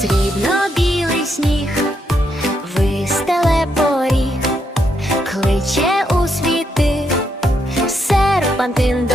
срібно білий сніг, вистеле поріг, кличе у світи серпантин.